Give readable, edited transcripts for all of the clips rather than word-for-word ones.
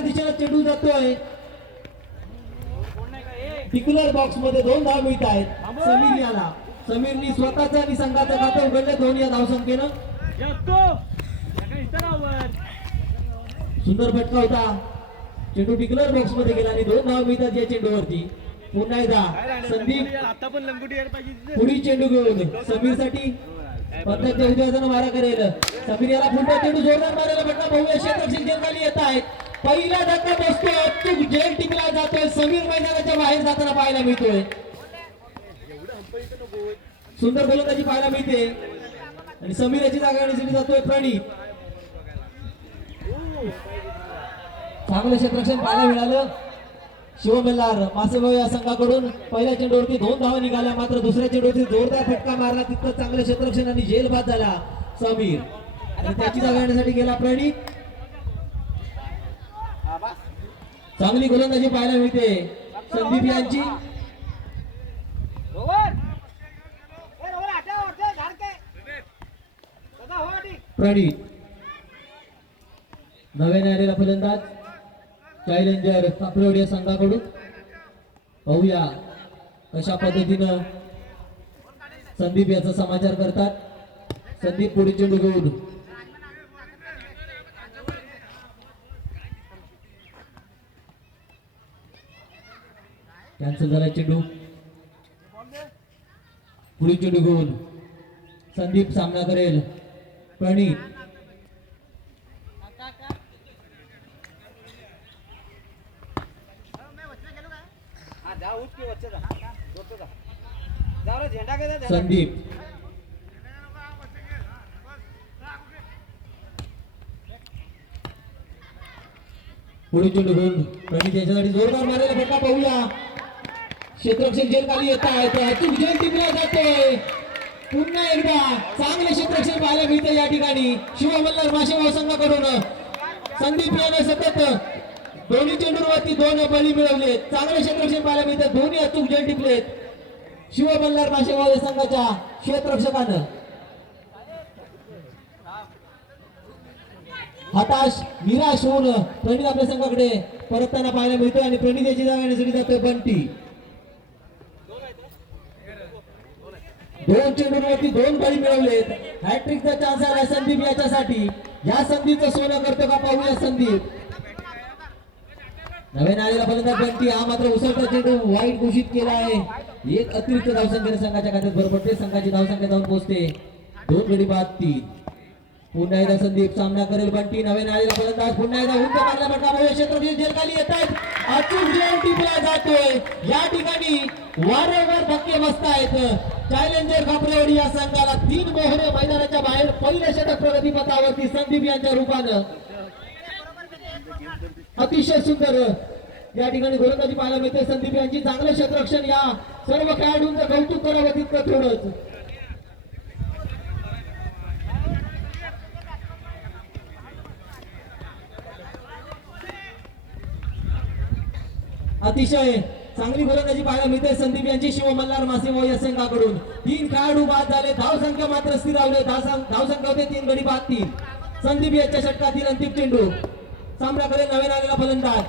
विरोधाच्या दिशेला चेंडू जातोय. टिकुलर बॉक्स मध्ये 2 धाव मिळत आहेत समीर याला. समीरनी स्वतःचं आणि संघाचं खातं उघडले 2 या धावसंख्येनं. सुंदर फटका होता. चेंडू टिकुलर बॉक्स मध्ये गेला आणि 2 धाव मिळतात या चेंडूवरती. पुन्हा एकदा संदीप पुढील चेंडू घेऊन समीर साठी पद्धत उद्याचा मारा करेल. समीर याला पुढचा चेंडू जोरदार मारायला फटका बहुया क्षेत्ररक्षण जेलखाली येत आहेत. पहिला धक्का बसतोय, अचूक जेल टिकला जातोय. समीर मैदानाच्या बाहेर जाताना पाहायला मिळतोय. सुंदर गोलंदाजी पाहायला मिळते आणि समीर याची जागा घेण्यासाठी जातोय प्रणीत. चांगलं क्षेत्ररक्षण पाहायला मिळालं शिवमल्हार मासेभाऊ या संघाकडून. पहिल्या चेंडूवरती 2 धावा निघाल्या, मात्र दुसऱ्या चेंडूवरती जोरदार फटका मारला. तिथं चांगलं क्षेत्ररक्षण आणि झेल बाद झाला समीर आणि त्याची जागा घेण्यासाठी गेला प्रणीत. चांगली गोलंदाजी पाहायला मिळते संदीप यांची. प्रणीत नव्याने आलेला फलंदाज चॅलेंजर कापरेवाडी संघाकडून. पाहूया कशा पद्धतीनं संदीप याचा समाचार करतात. संदीप पुढे चेंडू घेऊन कॅन्सल झाला चेंडू. पुढील चेंडू घेऊन संदीप सामना करेल. प्रणीत संदीप पुढील चेंडू घेऊन प्रणीत याच्यासाठी जोरदार मारायला फटका. पाहूया क्षेत्ररक्षण जेल खाली येत आहेत. अचूक जेल टिकला जातोय. पुन्हा एकदा चांगले क्षेत्ररक्षण पाहायला मिळते या ठिकाणी शिवमल्हार मासेभाऊ संघाकडून. संदीप याने सतत दोन्ही चेंडूवरती 2 बळी मिळवले. चांगले क्षेत्ररक्षण पाहायला मिळते. दोन्ही अचूक जेल टिकलेत शिवमल्हार मासेभाऊ संघाच्या क्षेत्ररक्षकानं. हताश निराश होऊन प्रणीत आपल्या संघाकडे परतताना पाहायला मिळतोय आणि प्रणीत याची जागा घेण्यासाठी जातोय बंटी. 2 चेंडूवरती 2 बळी मिळवलेत. हॅट्रिकचा चान्स आला संदीप याच्यासाठी. या संदीपचं सोनं करतो का पाहूया संदीप. नवीन आलेला फलंदाज बंटी हा मात्र उसळता चेंडू वाईट घोषित केला आहे. एक अतिरिक्त धावसंख्येने संघाच्या खात्यात भर पडते. संघाची धावसंख्या जाऊन पोहोचते 2 गडी बाद 3. पुन्हा एकदा संदीप सामना करेल बंटी. नवीन आलेला फलंदाज पुन्हा एकदा उंच मारला फटका बहुया क्षेत्ररक्षण जेल खाली येत आहेत. अचूक जेल टिपला जातोय. या ठिकाणी वारंवार धक्के बसतायत. चॅलेंजर कापरेवाडी या संघाला 3 मोहरे मैदानाच्या बाहेर. पहिल्या षटक प्रगतीपथावरती संदीप यांच्या रूपानं. अतिशय सुंदर या ठिकाणी गोलंदाजी पाहायला मिळते संदीप यांची. चांगलं क्षेत्ररक्षण. या सर्व खेळाडूंचं कौतुक करावं तितकं थोडंच. अतिशय चांगली गोलंदाजी पाहायला मिळते संदीप यांची शिवमल्हार मासेभाऊ या संघाकडून. 3 खेळाडू बाद झाले. धावसंख्या मात्र स्थिरावले. धावसंख्या होते 3 गडी बाद 3. संदीप यांच्या षटकातील अंतिम चेंडू सामना करेल नवीन आलेला फलंदाज.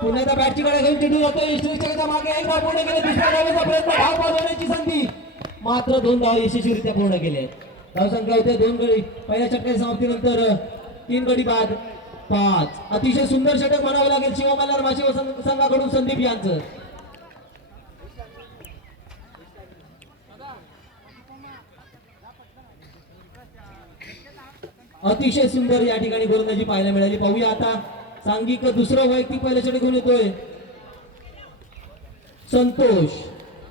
पुन्हा एकदा बॅटची कडे घेऊन चेंडू जातो. यष्टीच्या मागे एकदा पूर्ण केले. दुसऱ्या धावेचा प्रयत्न. धाव पावण्याची संधी मात्र 2 धाव यशस्वीरित्या पूर्ण केले. धावसंख्या होते 2 गडी. पहिल्या षटकाच्या समाप्तीनंतर 3 गडी बाद 5. अतिशय सुंदर षटक म्हणावं लागेल शिवमल्हार मासेभाऊ संघाकडून संदीप यांचं. अतिशय सुंदर या ठिकाणी गोलंदाजी पाहायला मिळाली. पाहूया आता सांघिक दुसरं वैयक्तिक पहिल्या षटक घेऊन येतोय संतोष.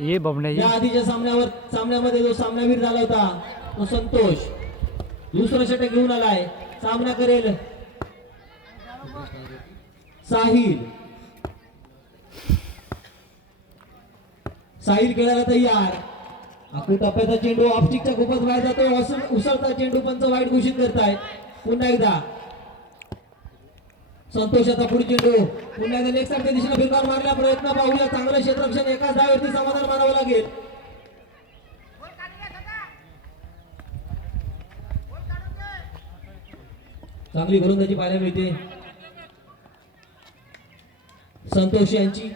या आधीच्या सामन्यामध्ये जो सामनावीर झाला होता तो संतोष दुसरं षटक घेऊन आलाय. सामना करेल साहिल. साहिल खेळायला तयार. आखू टप्प्याचा चेंडू ऑफस्टिकच्या खूपच बाहेर जातो. उसळता चेंडू पंच वाईट घोषित करतायत. पुन्हा एकदा संतोषाचा पुढे चेंडू. पुन्हा एकदा लेग साईडच्या दिशेने फिरकार मारला प्रयत्न. पाहूया चांगलं क्षेत्ररक्षण. एकाच धावेवरती समाधान मानावं लागेल. चांगली गोलंदाजी पाहायला मिळते. संतोष यांची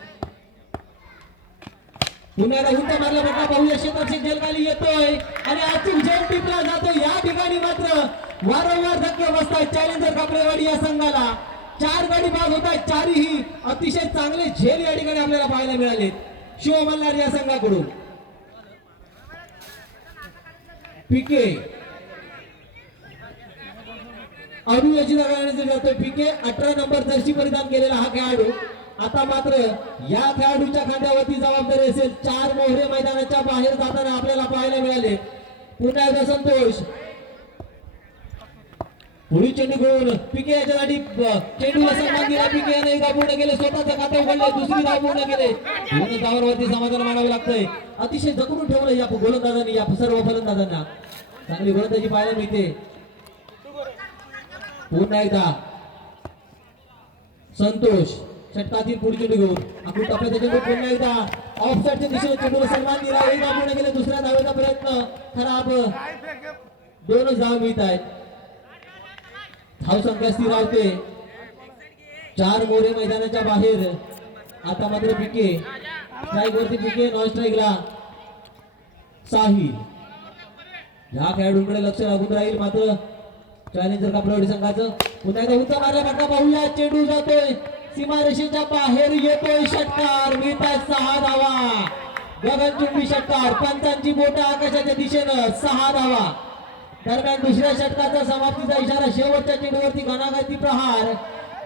पुण्याला उंच मारला म्हटला पाहूया क्षेत्रक्षक जलखाली येतोय आणि अचूक झेल टिपला जातो. या ठिकाणी मात्र वारंवार धक्के बसतायत चॅलेंजर कापलेवाडी या संघाला. 4 गडी बाद होत आहेत. चारही अतिशय चांगले झेल या ठिकाणी आपल्याला पाहायला मिळाले शिव मल्हार या संघाकडून. पीके अभियोजित करण्याचे जातोय. पीके 18 नंबर जर्सी परिधान केलेला हा खेळाडू. आता मात्र या खेळाडूच्या खांद्यावरती जबाबदारी असेल. 4 मोहरे मैदानाच्या बाहेर जाताना आपल्याला पाहायला मिळाले. पुन्हा एकदा संतोष पुढील चेंडू घेऊन पीके याच्यासाठी चेंडूला सन्मान दिला. पीके याने एकदा पूर्ण केले. स्वतःचं खातं उघडले. दुसरी धाव पूर्ण केले. दोन धावांवरती समाधान मानावं लागतंय. अतिशय जखडून ठेवलं या गोलंदाजांनी या सर्व फलंदाजांना. चांगली गोलंदाजी पाहायला मिळते. पुन्हा एकदा संतोष षटकातील पुढे चेंडू घेऊन आकृती टप्प्याचा चेंडू पुन्हा एकदा ऑफसाईडच्या दिशेने चेंडूला सन्मान दिला. एक धाव पूर्ण केले. दुसऱ्या धावेचा प्रयत्न खराब. 2 धाव मिळत आहेत. धाव संख्या स्थिरावते. 4 मोरे मैदानाच्या बाहेर. आता मात्र पीके स्ट्राईक वरती. पीके नॉन स्ट्राईकला साहिल. या खेळाडूंकडे लक्ष लागून राहील मात्र चॅलेंजर कापलेवाडी संघाचं. पुन्हा एकदा उंच मारला फटका पाहूया. चेंडू जातोय सीमारेषेच्या बाहेर. येतोय षटकार. मिळतात 6 धावा. गगनचुंबी षटकार. पंचांची बोटं आकाशाच्या दिशेनं. 6 धावा. दरम्यान दुसऱ्या षटकाचा समाप्तीचा इशारा. शेवटच्या चेंडूवरती घणाघाती प्रहार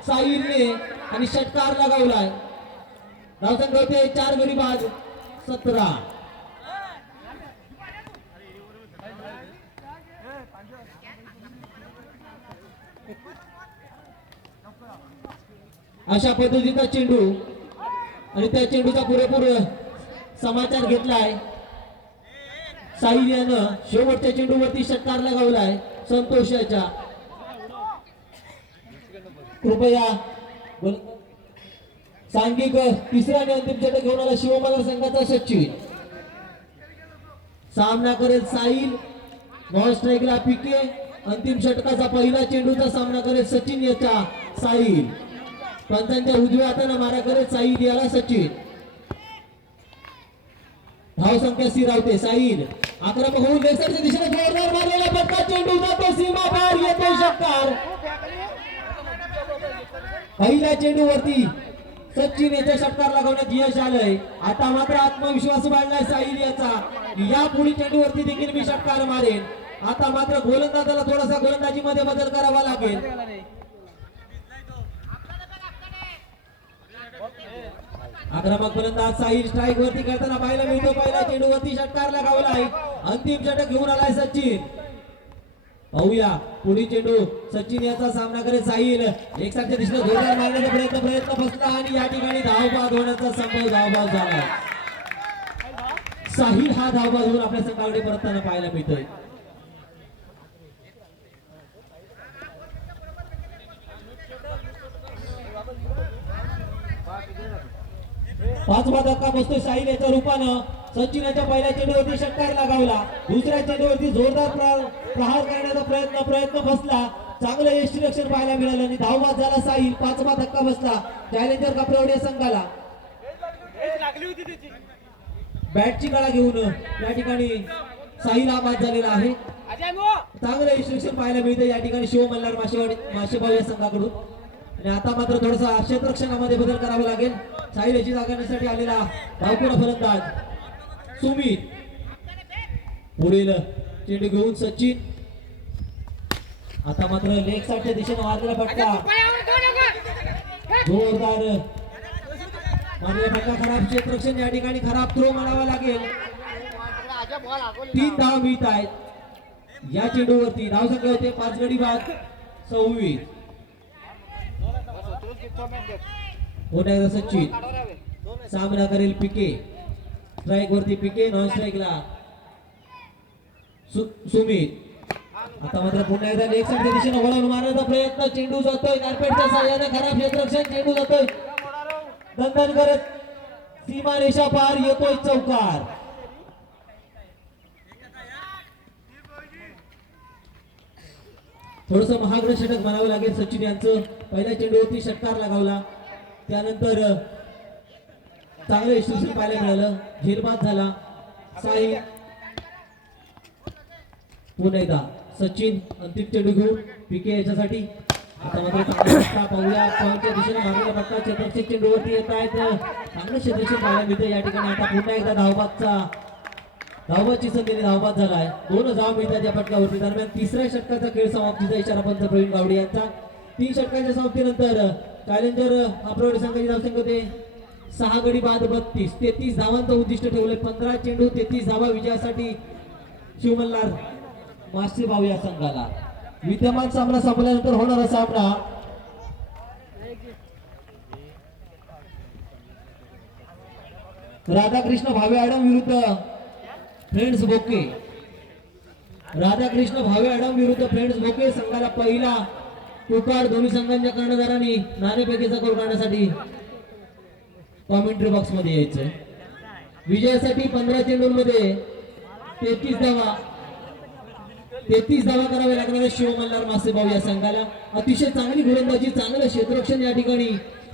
साहिलने आणि षटकार लगावलाय. धावसंख्या होते 4 गडी बाद 17. अशा पद्धतीचा चेंडू आणि त्या चेंडूचा पुरेपूर समाचार घेतलाय. साहिल यानं शेवटच्या चेंडूवरती षटकार लगावलाय संतोषाच्या. कृपया सांघिक तिसरा आणि अंतिम षटक घेऊन आला शिवमल्हार संघाचा सचिन. सामना करेल साहिल. नॉन स्ट्राईकला पीके. अंतिम षटकाचा पहिला चेंडूचा सामना करेल सचिन याचा साहिल. पंचांच्या उजव्या हाताने मारा करेल साहिल याला सचिन. धाव संख्या स्थिरावते. साहिल आक्रमक होऊन लेफ्टच्या दिशेने जोरदार मारलेला फटका. चेंडू जातो सीमा पार. येतोय षटकार. पहिल्या चेंडूवरती सचिन याच्या षटकार लगावण्यात यश आलंय. आता मात्र आत्मविश्वास वाढलाय साहिल याचा. या पुढील चेंडूवरती देखील मी षटकार मारेन. आता मात्र गोलंदाजाला थोडासा गोलंदाजीमध्ये बदल करावा लागेल. आक्रमक फलंदाज साहिल स्ट्राईक वरती करताना पाहायला मिळतो. पहिल्या चेंडूवरती षटकार लगावलाय. अंतिम षटक घेऊन आलाय सचिन. पाहूया पुढील चेंडू. सचिन याचा सामना करेल साहिल. एकसारख्या दिशेने जोरदार मारण्याचा प्रयत्न फसला आणि या ठिकाणी धावबाद होण्याचा संभव धावबाद झाला. साहिल हा धावबाद होऊन आपल्या संघाकडे परतताना पाहायला मिळतोय. 5वा धक्का बसतोय साहिल याच्या रूपानं. सचिनाच्या पहिल्या चेंडूवरती षटकार लगावला. दुसऱ्या चेंडूवरती जोरदार प्रहार करण्याचा प्रयत्न फसला. चांगलं यष्टीरक्षण पाहायला मिळालं आणि धावबाद झाला साहिल. 5वा धक्का बसला चॅलेंजर कापलेवाडी संघाला. बॅटची गळा घेऊन या ठिकाणी साहिल हा बाद झालेला आहे. चांगलं यष्टीरक्षण पाहायला मिळतं या ठिकाणी शिव मल्हार माशेबाव या संघाकडून. आणि आता मात्र थोडासा क्षेत्ररक्षणामध्ये बदल करावा लागेल. साहिल याची जागा घेण्यासाठी आलेला धावपुरा फलंदाज सुमित. पुढील चेंडू घेऊन सचिन. आता मात्र लेग साईडच्या दिशेने मारलेला फटका. जोरदार मारलेला फटका. खराब क्षेत्ररक्षण या ठिकाणी. खराब थ्रो मारावा लागेल. 3 धाव मिळत आहेत या चेंडूवरती. धाव संख्या होते 5 गडी बाद 26. होता सचिन. सामना करेल पीके. स्ट्राईक वरती पीके. नॉन स्ट्राईकला सुमित. आता मात्र पुन्हा एकदा लेग साईडच्या दिशेने वळून मारण्याचा प्रयत्न. चेंडू जातोय कार्पेटच्या साह्याने. खराब क्षेत्ररक्षण. चेंडू जातोय दंदन करत सीमा रेषा पार. येतोय चौकार. थोडस महागडं षटक म्हणावं लागेल सचिन यांचं. पहिल्या चेंडूवरती षटकार लगावला. त्यानंतर चांगलं यशस्वी पाहायला मिळालं. झेलबाद झाला साई. पुन्हा एकदा सचिन अंतिम चेंडू घेऊन पीके याच्यासाठी. आता मात्र चांगला फटका पाहूया. पॉईंटच्या दिशेने मारलेला फटका क्षेत्ररक्षक चेंडूवरती येत आहेत. चांगलं क्षेत्ररक्षण पाहायला मिळतं या ठिकाणी. आता पुन्हा एकदा धावबाची संधीने धावबाद झालाय. 2 धाव मिळतात या फटक्यावरती. दरम्यान तिसऱ्या षटकाचा खेळ समाप्तीचा इशारा पंच प्रवीण गावडे यांचा. 3 षटकांच्या समाप्तीनंतर चॅलेंजर अप्रवड संघाची धावसंख्या होते 6 गडी बाद 32. 33 धावांचं उद्दिष्ट ठेवले. 15 चेंडू 33 धावा विजयासाठी शिवमल्हार मास्टर भाऊ या संघाला. विद्यमान सामना संपल्यानंतर होणारा सामना राधाकृष्ण भावे आडम विरुद्ध फ्रेंड्स बोके. राधाकृष्ण भावे आडम विरुद्ध फ्रेंड्स बोके. संघाला पहिला पुकार दोन्ही संघांच्या कर्णधारांनी नाणेफेकीचा गोल करण्यासाठी कॉमेंट्री बॉक्स मध्ये यायचं. विजयासाठी 15 चेंडूंमध्ये 33 धावा करावे लागणारे शिवमल्हार मासेभाऊ या संघाला. अतिशय चांगली गोलंदाजी, चांगलं क्षेत्ररक्षण या ठिकाणी.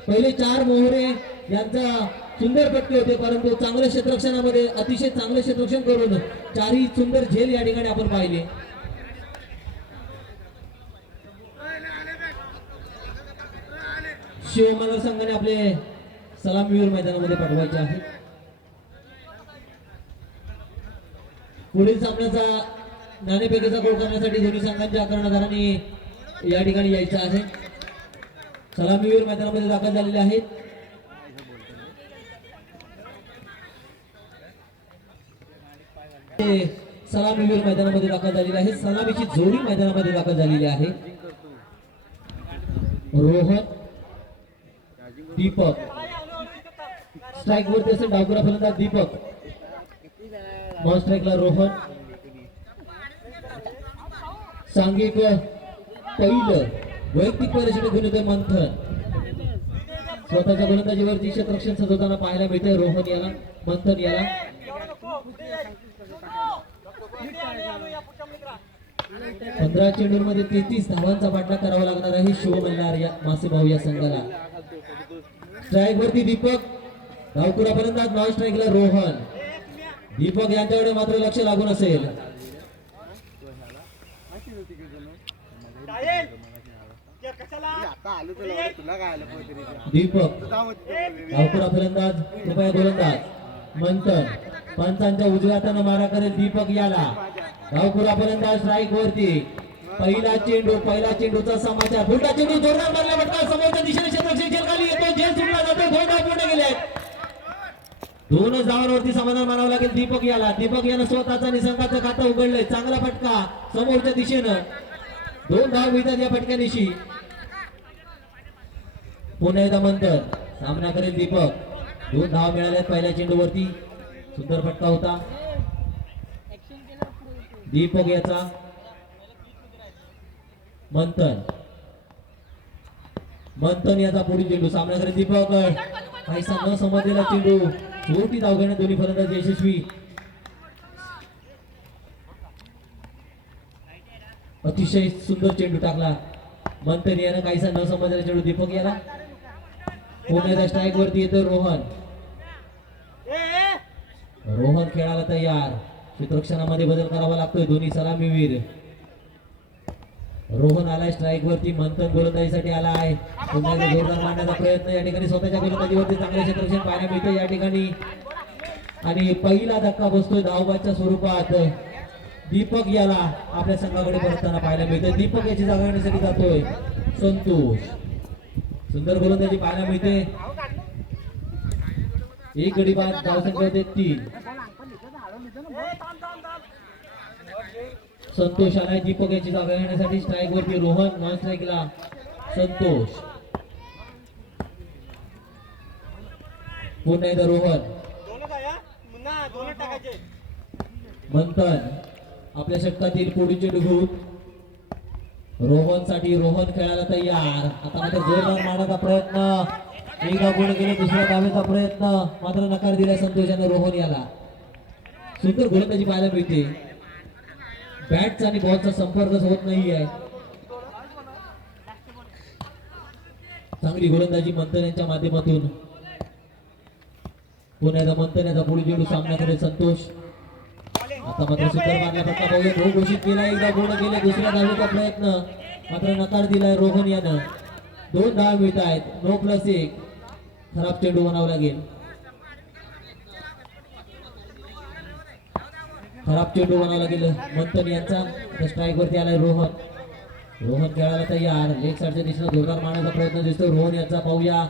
पहिले 4 मोहरे यांचा सुंदर फटके होते, परंतु चांगल्या क्षेत्ररक्षणामध्ये अतिशय चांगलं क्षेत्ररक्षण करून 4ही सुंदर झेल या ठिकाणी आपण पाहिले. शिवमल्हार संघाने आपले सलामीवीर मैदानामध्ये पाठवायचे आहे. पुढील सामन्याचा नाणेफेकीचा गोल करण्यासाठी दोन्ही संघांच्या कर्णधारांनी या ठिकाणी यायचं आहे. सलामीवीर मैदानामध्ये दाखल झालेले आहेत. सलामीवीर मैदानामध्ये दाखल झालेले आहे. सलामीची जोडी मैदानामध्ये दाखल झालेली आहे. रोहन दीपक स्ट्राइक वरती असेल. डावकुरा फलंदाज दीपक. नॉन स्ट्राइकला रोहन. सांघिक पहिलं वैयक्तिक परिषद घेऊन येतोय मंथन. स्वतःच्या गोलंदाजीवरती क्षेत्ररक्षण सजवताना पाहायला मिळते रोहन याला, मंथन याला. 15 चेंडूंमध्ये 33 धावांचा पाठलाग करावा लागणार आहे शिवमल्हार या मासेभाऊ या संघाला. स्ट्राइक वरती दीपक. डावकुरा फलंदाज. नॉन स्ट्राइकला रोहन. दीपक यांच्याकडे मात्र लक्ष लागून असेल. दीपक डावकुरा फलंदाज. कृपया गोलंदाज मंथन. पंचांच्या उजव्या हाताने मारा करेल दीपक याला. डावकुरा फलंदाज स्ट्राइक वरती. पहिला चेंडूचा समाचार. पुढला चेंडू जोरदार मारला फटका समोरच्या दिशेने क्षेत्ररक्षक झेल खाली येतो. झेल सुटला जातो. 2 धाव पूर्ण केले आहेत. 2 धावांवरती समाधान मानावं लागेल दीपक याला. दीपक यानं स्वतःचा निसंगाचं खातं उघडलंय. चांगला फटका समोरच्या दिशेनं. 2 धाव मिळतात या फटक्यानिशी. पुन्हा एकदा मंथन सामना करेल दीपक. 2 धाव मिळाल्यात पहिल्या चेंडूवरती. सुंदर फटका होता दीपक याचा. मंथन याचा पुढील चेंडू. सामना करेल दीपक. काहीसा न समजलेला चेंडू. छोटी धाव घेण्यात दोन्ही फलंदाज यशस्वी. अतिशय सुंदर चेंडू टाकला मंथन यानं. काहीसा न समजलेला चेंडू दीपक याला. पुण्याच्या स्ट्राइक वरती येतो रोहन. रोहन खेळायला तयार. क्षेत्ररक्षणामध्ये बदल करावा लागतोय. दोन्ही सलामीवीर. रोहन आलाय स्ट्राइक वरती. मंथन गोलंदाजीसाठी आलाय. पुन्हा जोरदार मारण्याचा प्रयत्न. या ठिकाणी स्वतःच्या गोलंदाजीवरती चांगले क्षेत्ररक्षण पाहायला मिळते या ठिकाणी. आणि पहिला धक्का बसतोय धावबादच्या स्वरूपात. दीपक याला आपल्या संघाकडे परतताना पाहायला मिळते. दीपक याची जागा घेण्यासाठी जातोय संतोष. सुंदर गोलंदाजी पाहायला मिळते. 1 गडी बाद. धावसंख्या होते 3. संतोष आलाय दीपक याची जागा घेण्यासाठी. स्ट्राइक वरती रोहन. नॉन स्ट्राइकला संतोष. पुन्हा एकदा रोहन. मंथन आपल्या षटकातील पुढील चेंडू घेऊन रोहन साठी. रोहन खेळायला तयार. आता मात्र जोरदार मारण्याचा प्रयत्न. एक धाव पूर्ण केले. दुसऱ्या धावेचा प्रयत्न मात्र नकार दिला संतोषाने रोहन याला. सुंदर गोलंदाजी पाहायला मिळते. बॅटचा आणि बॉलचा संपर्कच होत नाहीये. चांगली गोलंदाजी मंथन यांच्या माध्यमातून. पुण्याचा मंथन पुढे चेंडू सामना करेल संतोष. आता मात्र सुंदर मारला फटका पाहूया. नो घोषित केला, एकदा पूर्ण केले. दुसऱ्या धावेचा प्रयत्न मात्र नकार दिलाय रोहन यानं. 2 धाव मिळत आहेत. 9+1. खराब चेंडू म्हणावं लागेल. खराब चेंडू म्हणावं लागेल मंथन यांचा. स्ट्राईक वरती आलाय रोहन. रोहन खेळायला तयार. लेग साईडच्या दिशेने जोरदार मारण्याचा प्रयत्न दिसतो रोहन यांचा. पाहूया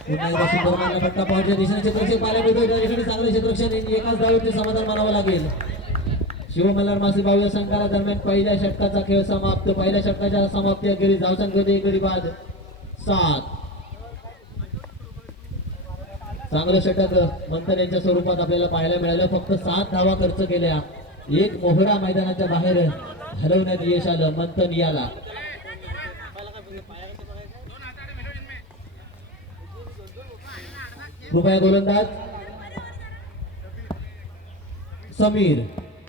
पुन्हा एकदा सुंदर मारला फटका पाहूच्या दिशेने क्षेत्ररक्षक पाहायला मिळतो. त्या ठिकाणी चांगले क्षेत्ररक्षण. एकाच धावेचे समाधान मानावं लागेल. शिव मल्हार मासी भाऊ या संघाला दरम्यान पहिल्या षटकाचा खेळ समाप्त. पहिल्या षटकाच्या समाप्ती अखेरीस धावसंख्येमध्ये 1 गडी बाद 7. चांगलं षटक मंथन यांच्या स्वरूपात आपल्याला पाहायला मिळालं. फक्त 7 धावा खर्च केल्या. एक मोहरा मैदानाच्या बाहेर हलवण्यात यश आलं मंथन याला. कृपया गोलंदाज समीर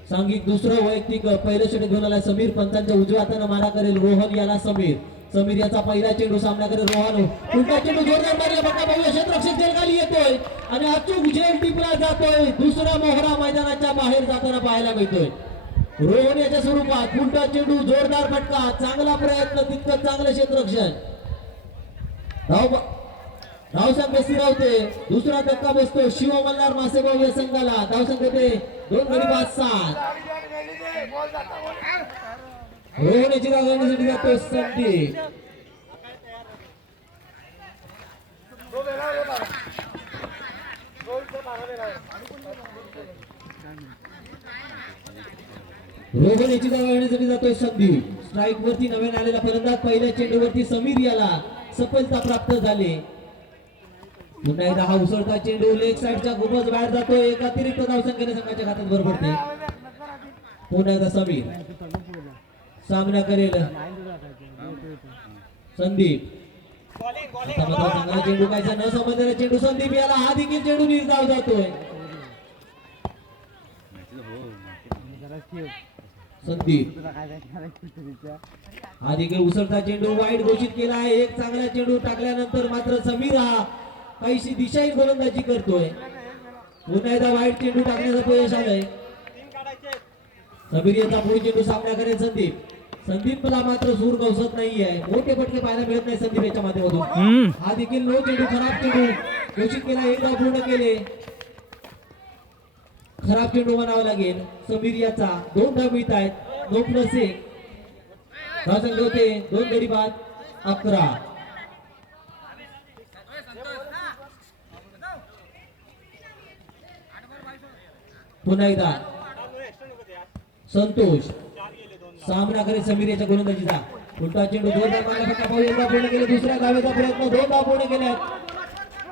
सांघिक दुसरं वैयक्तिक पहिलं षटक घेऊन आला समीर. पंचांच्या उजव्या हाताने मारा करेल रोहन याला समीर. समीर याचा पहिला चेंडू सामना करेल रोहन. उलटा चेंडू जोरदार मारला फटका पाहूया. क्षेत्ररक्षक जेलखाली येतोय आणि अचूक जेल टिपला जातोय. दुसरा मोहरा मैदानाच्या बाहेर जाताना पाहायला मिळतोय रोहन याच्या स्वरूपात. उलटा चेंडू जोरदार फटका. चांगला प्रयत्न, तितकं चांगलं क्षेत्ररक्षण. धावसंख्या स्थिरावते. दुसरा धक्का बसतो शिव मल्हार मासेभाऊ या संघाला. धावसंख्या होते 2 गडी बाद 7. रोहन याची धाव घेण्यासाठी जातो संदीप. रोहन याची धाव घेण्यासाठी जातोय संदीप. स्ट्राईक वरती नव्याने आलेला फलंदाज. पहिल्या चेंडूवरती समीर याला सफलता प्राप्त झाली. पुन्हा एकदा हा उसळता चेंडू लेग साईडच्या खूपच बाहेर जातोय. एक अतिरिक्त धावसंख्येने संघाच्या खात्यात भर पडते. पुन्हा एकदा समीर सामना करेल संदीप. आता मात्र चांगला चेंडू कायचा न समजलेला चेंडू संदीप याला. हा देखील चेंडू निर्धाव जातोय. संदीप हा देखील उसळता चेंडू वाईट घोषित केला आहे. एक चांगला चेंडू टाकल्यानंतर मात्र समीर हा काहीशी दिशाहीन गोलंदाजी करतोय. पुन्हा एकदा वाईट चेंडू टाकण्याचं अपयश आलंय. समीर याचा पुढे चेंडू सामना करेल संदीप. संदीपला मात्र सूर गवसत नाहीये. मोठे फटके पाहायला मिळत नाही संदीप याच्या माध्यमातून. हा देखील नो चेंडू, खराब चेंडू घोषित केला. एक धाव पूर्ण केले. खराब चेंडू म्हणावा लागेल समीर याचा. 2 धाव मिळत आहेत. 9+1. धावसंख्या होते 2 गडी बाद 11. पुन्हा एकदा संतोष सामना करे समीर याच्या गोलंदाजीचा. उलटा चेंडू जोरदार मारला फटका पाहू. एकदा पूर्ण केले. दुसऱ्या धावेचा प्रयत्न. 2 धाव पूर्ण केल्या.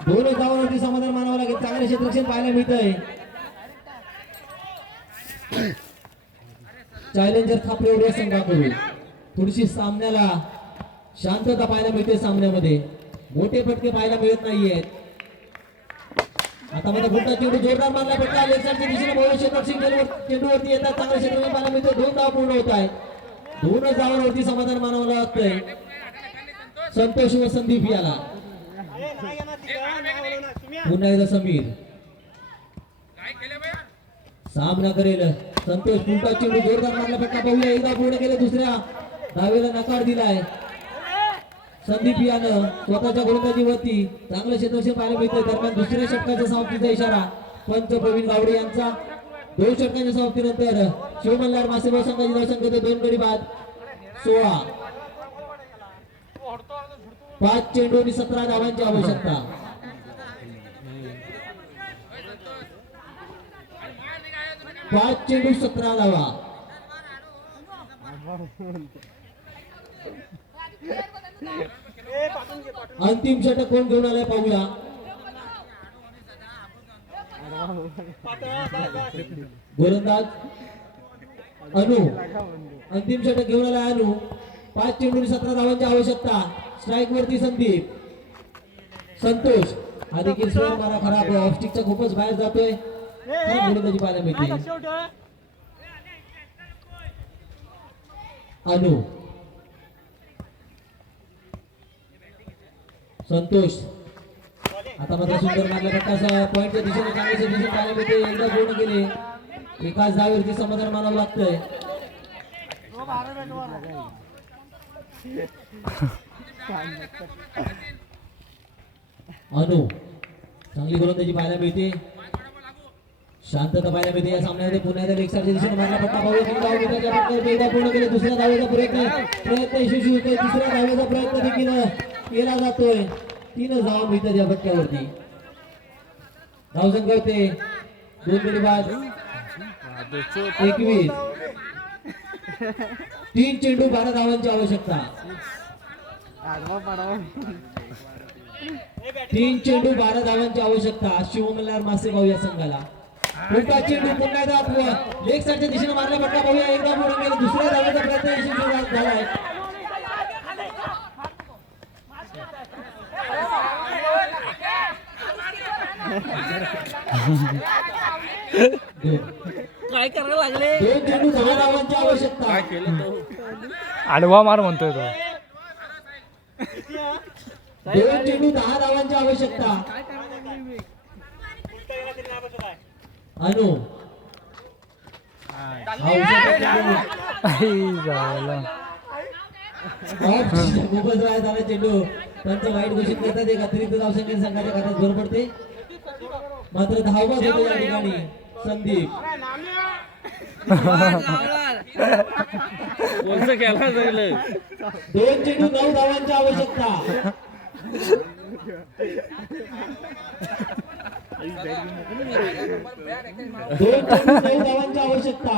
2 धावांवरती समाधान मानावं लागेल. चांगले क्षेत्ररक्षण पाहायला मिळतंय. चॅलेंजर खापरेवडे संघाकडून थोडीशी सामन्याला शांतता पाहायला मिळते. सामन्यामध्ये मोठे फटके पाहायला मिळत नाहीयेत. आता मध्ये पुन्हा चेंडू जोरदार मारला फटका. लेग साईडच्या दिशेने बॉल क्षेत्ररक्षक चेंडूवरती येतात. चांगले क्षेत्ररक्षण पाहायला मिळते. 2 धाव पूर्ण होत आहेत. 2 धावांवरती समाधान मानावं लागतंय संतोष व संदीप याला. पुन्हा एकदा समीर सामना करेल संतोष. पुन्हा चेंडू जोरदार मारला फटका पाहूया. एकदा पूर्ण केले. दुसऱ्या धावेला नकार दिलाय संदीप यानं. स्वतःच्या गोलंदाजीवरती चांगलं क्षेत्ररक्षण पाहायला मिळतंय. दरम्यान दुसऱ्या षटकाच्या समाप्तीचा इशारा पंच प्रवीण गावडे यांचा. 2 षटकांच्या समाप्तीनंतर शिव मल्हार मासेभाऊ संघाची धावसंख्या 2 गडी बाद 16. 5 चेंडू आणि 17 धावांची आवश्यकता. पाच चेंडू 17 धावा. अंतिम षटक कोण घेऊन आलाय पाहूया. गोलंदाज अनु अंतिम षटक घेऊन आलाय अनु. 5 चेंडू 17 धावांची आवश्यकता. स्ट्राईक वरती संदीप. संतोष हा देखील स्वर मारा खराब. ऑफस्टिकचा खूपच बाहेर जातोय. गोलंदाजी पाहायला मिळते. अनु संतोष आता मात्र सुंदर मारला फटका पॉईंटच्या दिशेने चांगले दिशेने पाहायला मिळते. एकदा पूर्ण केले. एकाच धावेवरती समाधान मानावं लागतंय. अनु चांगली गोलंदाजी पाहायला मिळते. शांतता पाहायला मिळते या सामन्यामध्ये. पुन्हा एकदा लेगसाईडच्या दिशेने मारला फटका पाहूया किती धाव मिळतात या फटक्यावरती. एकदा पूर्ण केले. दुसऱ्या धावेचा प्रयत्न यशस्वी होतोय. तिसऱ्या धावेचा प्रयत्न देखील केला जातोय. 3 धाव मिळतात या फटक्यावरती. धावसंख्या होते 2 गडी बाद 21. 3 चेंडू 12 धावांची आवश्यकता. 3 चेंडू 12 धावांची आवश्यकता शिवमल्हार मासेगाव या संघाला. पुढचा चेंडू पुन्हा एकदा लेग साईडच्या दिशेने मारला फटका पाहूया. एकदा पूर्ण केला. दुसऱ्या धावेचा प्रयत्न यशस्वी झालाय. काय करायला लागले. 2 चेंडू 10 धावांची आवश्यकता. आडवा मार म्हणतोय तो. 2 चेंडू 10 धावांची आवश्यकता. अनु खूपच वाया झाला चेंडू. पंच वाईट घोषित करतात. एक अतिरिक्त धावसंख्या संघाच्या खात्यात भर पडते. मात्र धावबाद होतो या ठिकाणी संदीप. कोणतं खेळायला लागलं. 2 चेंडू 9 धावांची आवश्यकता. 2 चेंडू 9 धावांची आवश्यकता.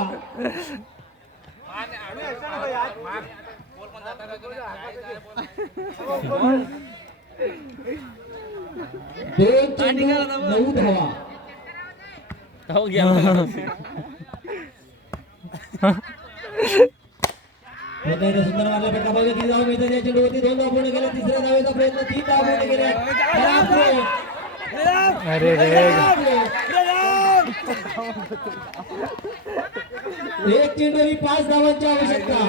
2 चेंडू 9 धावा. हो गया. सुंदर मारला फटका पाहूया किती धाव मिळतात या चेंडूवरती. 2 धाव पूर्ण केल्या. तिसऱ्या धावेचा प्रयत्न. 3 धाव पूर्ण केल्या. अरे रे. 1 चेंडू आणि 5 धावांची आवश्यकता.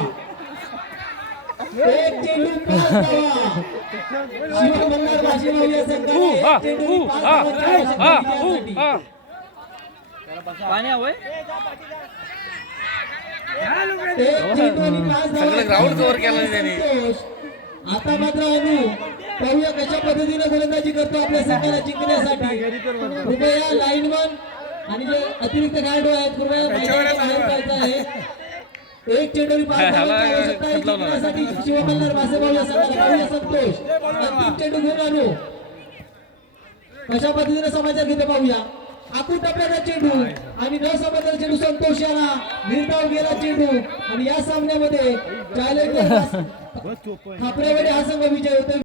1 चेंडू 5 धावा. शिवमल्हार मासेगाव या संघाला 1 चेंडू आणि 5 धावांची आवश्यकता विजयासाठी. पाणी हवंय. 1 चेंडू आणि 5 सगळं ग्राउंड कव्हर केलं त्याने. आता मात्र अनु पाहूया कशा पद्धतीने गोलंदाजी करतो आपल्या संघाला जिंकण्यासाठी. कृपया लाईनमन आणि जे अतिरिक्त खेळाडू आहेत कृपया मैदानाच्या बाहेर जायचं आहे. 1 चेंडू आणि 5 धावांची आवश्यकता आहे जिंकण्यासाठी शिवमल्हार मासेगाव या संघाला. पाहूया संतोष अंतिम चेंडू घेऊन अनु कशा पद्धतीने समाचार घेतो पाहूया. आखून टप्प्याचा चेंडू आणि न समजलेला चेंडू संतोष याला निर्धाव गेला चेंडू. आणि या सामन्यामध्ये खापऱ्यामध्ये हा संघ विजय होतो.